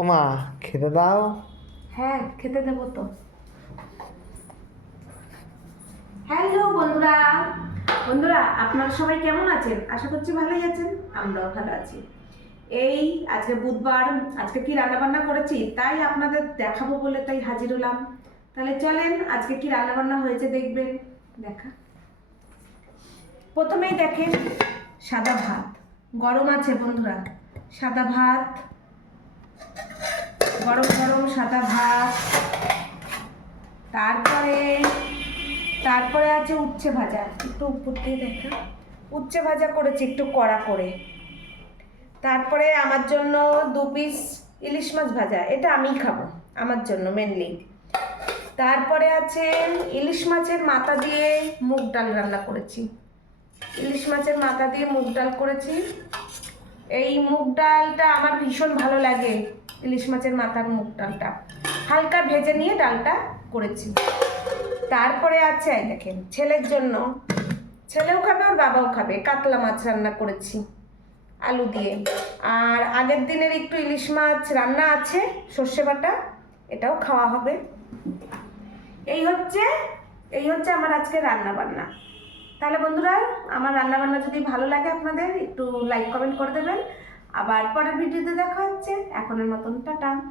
ওমা, খেতে দাও। হ্যাঁ, খেতে দেবো তো। হ্যালো বন্ধুরা, আপনারা সবাই কেমন আছেন? আশা করছি ভালোই আছেন, আমরাও ভালো আছি। এই আজকে বুধবার, আজকে কি রান্না বান্না করেছি তাই আপনাদের দেখাবো বলে তাই হাজির হলাম। তাহলে চলেন আজকে কি রান্না বান্না হয়েছে দেখবেন। দেখা প্রথমেই দেখেন, সাদা ভাত গরম আছে বন্ধুরা, সাদা ভাত, গরম গরম সাদা ভাত। তারপরে তারপরে আছে উচ্ছে ভাজা, একটু উপর দিয়ে দেখা, উচ্ছে ভাজা করেছি একটু কড়া করে। তারপরে আমার জন্য 2 পিস ইলিশ মাছ ভাজা, এটা আমিই খাবো, আমার জন্য মেনলি। তারপরে আছে ইলিশ মাছের মাথা দিয়ে মুগ ডাল রান্না করেছি, ইলিশ মাছের মাথা দিয়ে মুগ ডাল করেছি। এই মুগ ডালটা আমার ভীষণ ভালো লাগে, ইলিশ মাছের মাথার মুগ ডালটা হালকা ভেজে নিয়ে ডালটা করেছি। তারপরে আছে এই দেখেন, ছেলের জন্য, ছেলেও খাবে আর বাবাও খাবে, কাতলা মাছ রান্না করেছি আলু দিয়ে। আর আগের দিনের একটু ইলিশ মাছ রান্না আছে, সর্ষে বাটা, এটাও খাওয়া হবে। এই হচ্ছে আমার আজকে রান্না বান্না। তাহলে বন্ধুরা, আমার রান্না বান্না যদি ভালো লাগে আপনাদের, একটু লাইক কমেন্ট করে দেবেন। আবার পরের ভিডিওতে দেখা হচ্ছে, এখনের মতন টাটা।